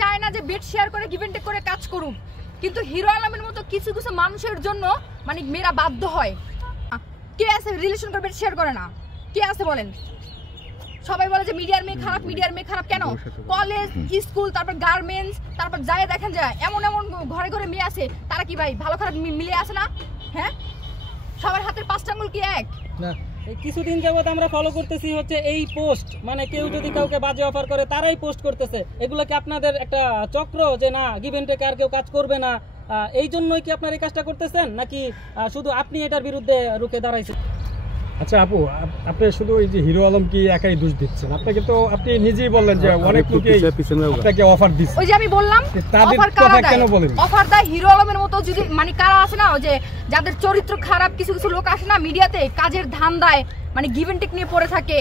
চায় না যে বেড শেয়ার করে গিভ এন্ড টেক করে কাজ করুক, কিন্তু হিরো আলমের মতো কিছু কিছু মানুষের জন্য মানে মেয়েরা বাধ্য হয়। কে আছে রিলেশন করে বেড শেয়ার করে না? কে আছে বলেন? সবাই বলে যে মিডিয়ার মেয়ে খারাপ, মিডিয়ার মেয়ে খারাপ। কেন? কলেজ, স্কুল, তারপর গার্মেন্টস, তারপর যায় দেখেন যায় এমন এমন ঘরে ঘরে মেয়ে আছে, তারা কি ভাই ভালো খারাপ মিলে আছে না? হ্যাঁ, সবার হাতের 5টা আঙ্গুল কি এক না? কিছুদিন যাবত আমরা ফলো করতেছি হচ্ছে এই পোস্ট, মানে কেউ যদি কাউকে বাজে অফার করে তারাই পোস্ট করতেছে। এগুলো কি আপনাদের একটা চক্র যে না গিভ এন্ড টেক আর কেউ কাজ করবে না, এই জন্যই কি আপনারা এই কাজটা করতেছেন, নাকি শুধু আপনি এটার বিরুদ্ধে রুখে দাঁড়াইছেন? আচ্ছা আপু, আপনি শুধু এই যে হিরো আলম কি একাই দোষ দিচ্ছেন? আপনাকে তো আপনি নিজেই বললেন যে অনেক লোকই আপনাকে অফার দিচ্ছে। ওই যে আমি বললাম তাদের কথা কেন বলেন? অফার দেয় হিরো আলমের মতো যদি মানে কারা আছে না, যে যাদের চরিত্র খারাপ কিছু কিছু লোক আসে না মিডিয়াতে, কাজের ধান্দায় মানে গিভ এন্ড টেক নিয়ে পড়ে থাকে,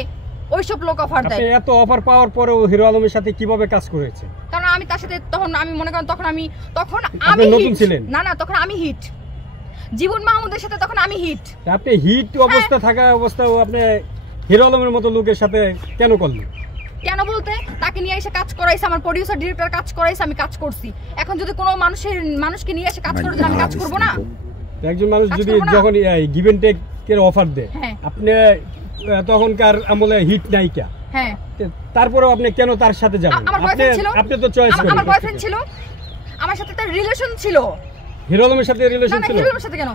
ওইসব লোক অফার দেয়। আপনি এত অফার পাওয়ার পরেও হিরো আলমের সাথে কিভাবে কাজ করেছে? কারণ আমি তার সাথে তখন আমি মনে করেন তখন আমি নতুন ছিলেন না, তখন আমি হিট, জীবন মাহমুদের সাথে তখন আমি হিট। আপনি হিট অবস্থা থাকা অবস্থাও আপনি হিরো আলমের মতো লোকের সাথে কেন করলেন? কেন বলতে, তাকে নিয়ে এসে কাজ করাইছে, আমার প্রোডিউসার ডিরেক্টর কাজ করাইছে, আমি কাজ করছি। এখন যদি কোনো মানুষকে নিয়ে এসে কাজ করে আমি কাজ করব না? একজন মানুষ যদি যখন গিভ এন্ড টেক এর অফার দেয়, আপনি তখনকার আমলে হিট নায়িকা, হ্যাঁ, তারপরেও আপনি কেন তার সাথে যাবেন? আপনি তো চয়েস করেন। আমার বয়ফ্রেন্ড ছিল, আমার সাথে তার রিলেশন ছিল। হিরো আলমের সাথে রিলেশন ছিল? হিরো আলমের সাথে কেন?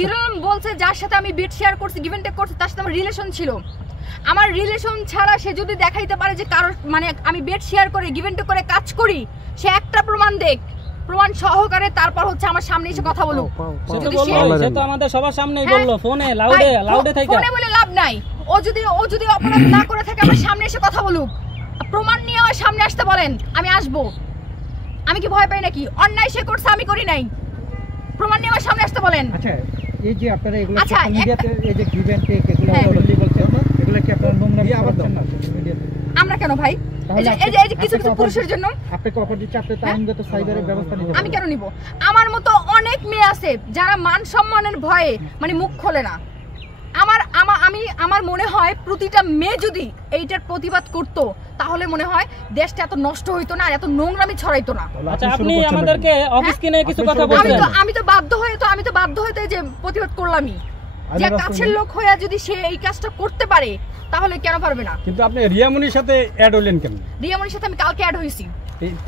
হিরো আলম বলছে যার সাথে আমি বেড শেয়ার করছি, গিভ এন্ড টেক করছি, তার সাথে আমার রিলেশন ছিল। আমার রিলেশন ছাড়া সে যদি দেখাইতে পারে যে কারো মানে আমি বেড শেয়ার করে গিভ এন্ড টেক করে কাজ করি, সে একটা প্রমাণ দেখ, প্রমাণ সহকারে, তারপর হচ্ছে আমার সামনে এসে কথা বলুক। সে তো আমাদের সবার সামনেই বললো, ফোনে লাউডে থেকে। ফোনে বলে লাভ নাই, ও যদি অপরাধ না করে থাকে আমার সামনে এসে কথা বলুক, প্রমাণ নিয়ে আমার সামনে আসতে বলেন, আমি আসবো। আমি কি ভয় পাই নাকি? অন্যায় সে করছে, আমি করি নাই, প্রমাণ নিয়ে আমার সামনে আসতে বলেন। আচ্ছা, এই যে আপনারা এগুলো সোশ্যাল মিডিয়াতে এই যে গিভ এন্ড টেক এগুলো অলরেডি বলছেন না, এগুলো কি আপনারা নোংরা করছেন না সোশ্যাল মিডিয়াতে? আমরা কেন ভাই? এই যে কিছু কিছু পুরুষের জন্য আপনাকে অফার দিচ্ছে, আপনি তো আইনগত সাইবারের ব্যবস্থা নিতে। আমি কেন নিব? আমার মতো অনেক মেয়ে আছে যারা মান সম্মানের ভয়ে মানে মুখ খোলে না। আমার মনে হয় প্রতিটা মেয়ে যদি এইটার প্রতিবাদ করত, তাহলে মনে হয় দেশটা এত নষ্ট হইতো না, আর এত নোংরামি ছড়াইতো না। আচ্ছা, আপনি আমাদেরকে অফিস কিনে কিছু কথা বলছেন। আমি তো বাধ্য হয়ে এই যে প্রতিবাদ করলামই, যে কাছের লোক হয়ে যদি সে এই কাজটা করতে পারে তাহলে কেন পারবে না? কিন্তু আপনি রিয়ামনির সাথে অ্যাড হলেন কেন? রিয়ামনির সাথে আমি কালকে অ্যাড হইছি,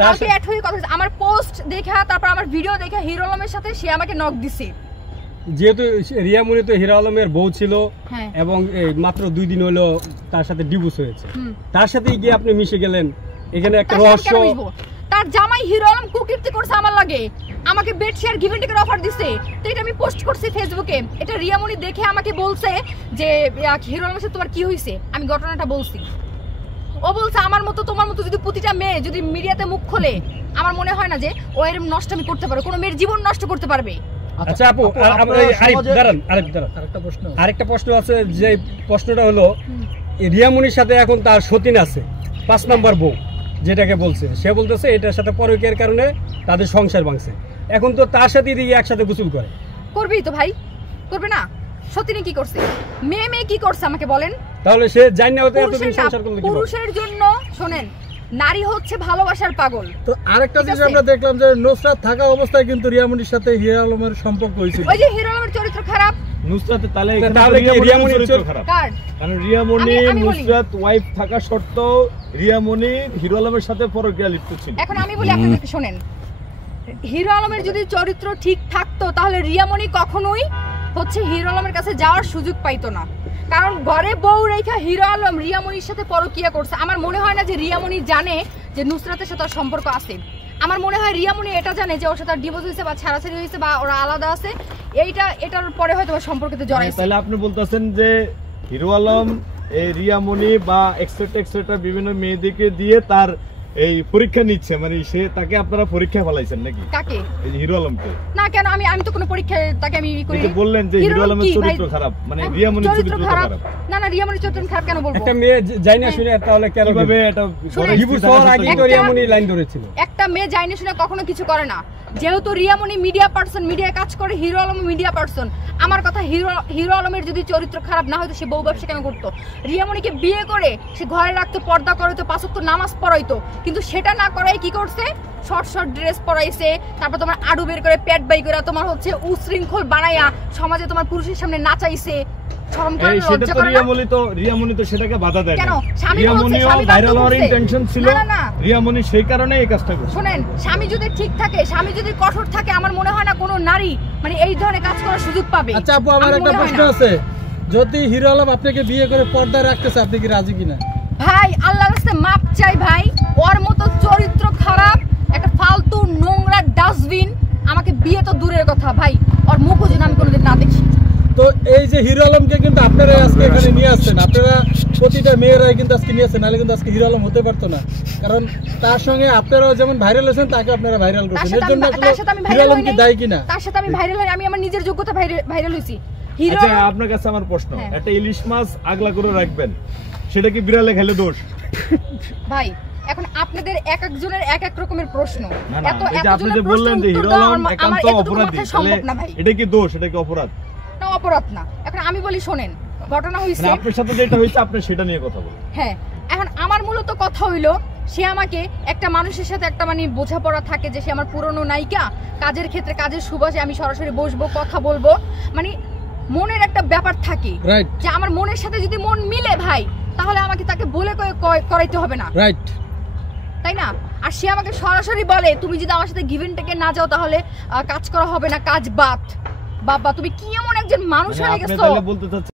কালকে অ্যাড হয়ে কথা হইছে। আমার পোস্ট দেখা, তারপর আমার ভিডিও দেখা হিরো আলমের সাথে সে আমাকে নক দিছে। যেহেতু রিয়ামনি তো হিরো আলমের বউ ছিল এবং মাত্র 2 দিন হলো তার সাথে ডিভোর্স হয়েছে, তার সাথে গিয়ে আপনি মিশে গেলেন। এখানে একটা রহস্য, তার জামাই হিরো আলম কুকীর্তি করছে আমার লাগে, আমাকে বেড শেয়ার গিভ এন্ড টেকের অফার দিছে, তো এটা আমি পোস্ট করছি ফেসবুকে। এটা রিয়ামনি দেখে আমাকে বলছে যে হিরো আলমের সাথে তোমার কি হইছে, আমি ঘটনাটা বলছি। ও বলছে আমার মতো তোমার মতো যদি প্রতিটা মেয়ে যদি মিডিয়াতে মুখ খোলে, আমার মনে হয় না যে ও এরকম নষ্টমি করতে পারে, কোনো মেয়ের জীবন নষ্ট করতে পারবে। আচ্ছা আপু, আরেকটা প্রশ্ন আছে, যে প্রশ্নটা হলো রিয়ামনির সাথে এখন তার সতীন আছে, 5 নম্বর বউ যেটাকে বলছে, সে বলতেছে এটার সাথে পরকীয়ার কারণে তাদের সংসার ভাঙছে। এখন তো তার সাথে একসাথে গোসল করে, করবেই তো ভাই, করবে না? সতীনে কি করছে? মেয়ে কি করছে আমাকে বলেন? তাহলে সে জানি না এতদিন সংসার করলো কি? পুরুষের জন্য শোনেন, নারী হচ্ছে ভালোবাসার পাগল। তো আরেকটা জিনিস আমরা দেখলাম যে নুসরাত থাকা অবস্থায় কিন্তু রিয়ামনির সাথে হিরো আলমের সম্পর্ক হয়েছিল। ওই যে হিরো আলমের চরিত্র খারাপ, নুসরাত তাহলে রিয়ামনির চরিত্র খারাপ, কারণ রিয়ামনি নুসরাত ওয়াইফ থাকা সত্ত্বেও রিয়ামনি হিরো আলমের সাথে পরকীয়া লিপ্ত ছিল। এখন আমি বলি আপনাদেরকে শুনেন, হিরো আলমের যদি চরিত্র ঠিক থাকতো তাহলে রিয়ামনি কখনোই হচ্ছে হিরো আলমের কাছে যাওয়ার সুযোগ পাইতো না। কারণ ঘরে বউ রেখা হিরো আলম রিয়ামনির সাথে পরকীয়া করছে। আমার মনে হয় না যে রিয়ামনি জানে যে নুসরাতের সাথে সম্পর্ক আছে। আমার মনে হয় রিয়ামনি এটা জানে যে ওর সাথে ডিভোর্স হয়েছে বা ছাড়াছাড়ি হয়েছে বা ওরা আলাদা আছে, এটার পরে হয়তো সম্পর্কতে জড়াইছে। তাহলে আপনি বলতেছেন যে হিরো আলম এই রিয়ামনি বা এক্সট্রা বিভিন্ন মেয়েদেরকে দিয়ে তার এই পরীক্ষা নিচ্ছে, মানে সে তাকে আপনারা পরীক্ষা ফলাইছেন নাকি? কাকে? এই যে হিরো আলমকে। না কেন, আমি তো কোনো পরীক্ষা তাকে আমি করি না। বললেন যে হিরো আলমের চরিত্র খারাপ, মানে রিয়ামনির চরিত্র খারাপ। না রিয়ামনির চরিত্র খারাপ কেন বলবো? একটা মেয়ে যাই না শুনে তাহলে কেন ভাবে এটা ডিভোর্স হওয়ার আগে তো রিয়ামনি লাইন ধরেছিল। একটা মেয়ে যাই না শুনে কখনো কিছু করে না। যেহেতু রিয়ামনি মিডিয়া পারসন, মিডিয়ায় কাজ করে, হিরো আলম মিডিয়া পারসন। আমার কথা, হিরো আলমের যদি চরিত্র খারাপ না হয়তো সে বউ ব্যবসা কেন করতো? রিয়ামনিকে বিয়ে করে সে ঘরে রাখতো, পর্দা করতো, 5 ওয়াক্ত নামাজ পড়াইতো, কিন্তু সেটা না করাই কি করছে, শর্ট শর্ট ড্রেস পরাইছে, তারপর তোমার আড়ু বের করে পেট বাই করে তোমার হচ্ছে উশৃঙ্খল বানায়া সমাজে তোমার পুরুষের সামনে নাচাইছে। শরম করে এই না, সেটা লজ্জা তো করে না? রিয়ামণি তো সেটাকে বাধা দেয় কেন? না। স্বামী বলছে, রিয়ামণিও স্বামী ভাইরাল বাধ্য হওয়ার করছে। ইন্টেনশন ছিল, না, না, না। রিয়ামণি সেই কারণে এই কাজটা করছে। শোনেন, স্বামী যদি ঠিক থাকে, স্বামী যদি কঠোর থাকে, আমার মনে হয় না কোনো নারী মানে এই ধরনের কাজ করার সুযোগ পাবে। আচ্ছা আপু, আমার আমার একটা মনে হয় প্রশ্ন না। আছে, যদি হিরো আলম আপনাকে বিয়ে করে পর্দায় রাখতেছে, আপনি কি রাজি কিনা? ভাই আল্লাহর কাছে মাপ চাই ভাই, ওর মতো চরিত্র খারাপ একটা ফালতু নোংরা ডাস্টবিন আমাকে বিয়ে তো দূরের কথা ভাই, ওর মুখও যেন আমি কোনোদিন না দেখি। তো এই যে হিরো আলমকে কিন্তু আপনারা আজকে এখানে নিয়ে আসছেন, আপনারা প্রতিটা মেয়েরাই কিন্তু আজকে নিয়ে আসছেন, নাহলে কিন্তু আজকে হিরো আলম হতে পারতো না। কারণ তার সঙ্গে আপনারাও যেমন ভাইরাল হয়েছেন, তাকে আপনারা ভাইরাল তার করছেন। এর জন্য সাথে আমি হিরো ভাইরাল আলম হই কি নাই, দায়ী কিনা? তার সাথে আমি ভাইরাল হই, আমি আমার নিজের যোগ্যতা ভাইরাল হইছি। হিরো আচ্ছা আপনার কাছে আমার প্রশ্ন, হ্যাঁ। একটা ইলিশ মাছ আগলা করে রাখবেন, সেটা কি বিড়ালে খেলে দোষ? ভাই এখন আপনাদের এক একজনের এক এক রকমের প্রশ্ন, না না, এত এই যে আপনি এতজনের যে বললেন যে প্রশ্নের হিরো উত্তর দেওয়া আলম আমার একান্ত এতটুকু অপরাধী, মাথায় তাহলে সম্ভব না ভাই। এটা কি দোষ, এটা কি অপরাধ? না, অপরাধ না। এখন আমি বলি শোনেন, ঘটনা হইছে, মানে আপনার সাথে যেটা হয়েছে আপনি সেটা নিয়ে কথা বলুন। হ্যাঁ এখন আমার মূলত কথা হইলো, সে আমাকে একটা মানুষের সাথে একটা মানে বোঝাপড়া থাকে যে সে আমার পুরনো নায়িকা, কাজের ক্ষেত্রে কাজের সুবাসে আমি সরাসরি বসবো, কথা বলবো, মানে মনের একটা ব্যাপার থাকে রাইট, যে আমার মনের সাথে যদি মন মিলে ভাই, তাহলে আমাকে তাকে বলে করাইতে হবে না, রাইট। তাই না? আর সে আমাকে সরাসরি বলে তুমি যদি আমার সাথে গিভেন টেকে না যাও তাহলে কাজ করা হবে না, কাজ বাদ। বাবা তুমি কি এমন একজন মানুষ মানে হয়ে আপনি গেছো? তাহলে বলতে চাচ্ছেন